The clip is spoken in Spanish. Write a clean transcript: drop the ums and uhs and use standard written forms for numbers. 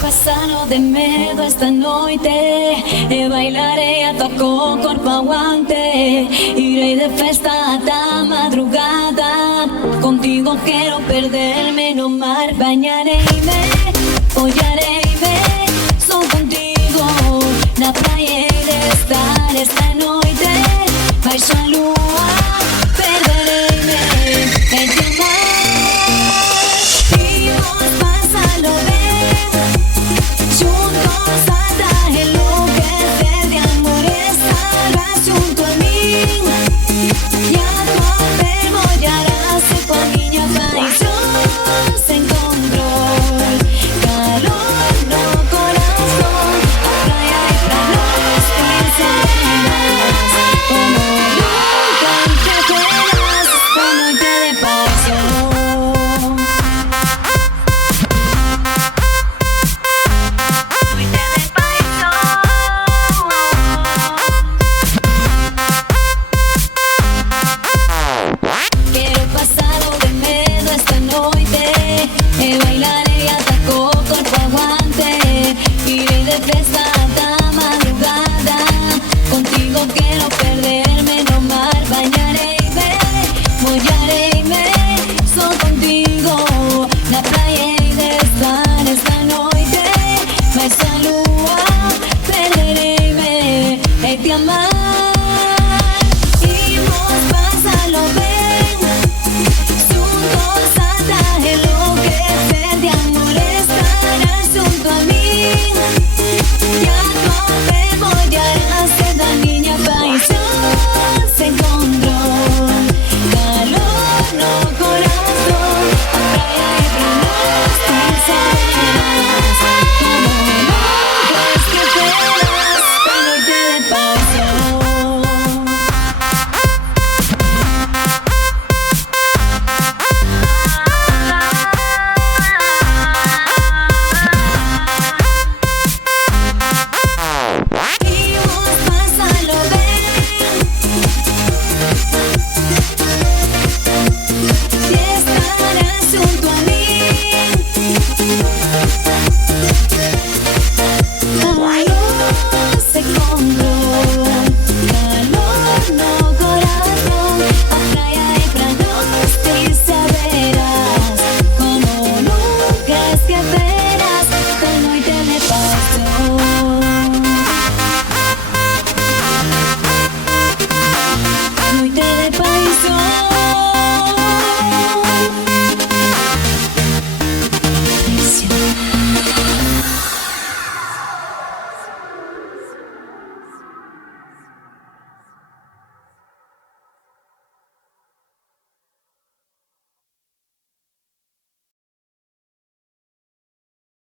passarlo de medo esta noite e bailarei a toco corpo aguante. Irei de festa ata madrugada, contigo quero perderme no mar. Bañareime, follareime, só contigo na praia he de estar esta noite. Baixo a lua, perdereime en tu mar. Y vos pásalo bien, juntos hasta enloquecer de amor. Estarás junto a mí y a tu memoriarás con minha paixão sem control. Calor no corazón, a praia é pra nós princesas, como nunca antes verás esta noite de paixão. Quero passarlo de medo esta noite e bailarei ata co corpo aguante. Irei de festa ata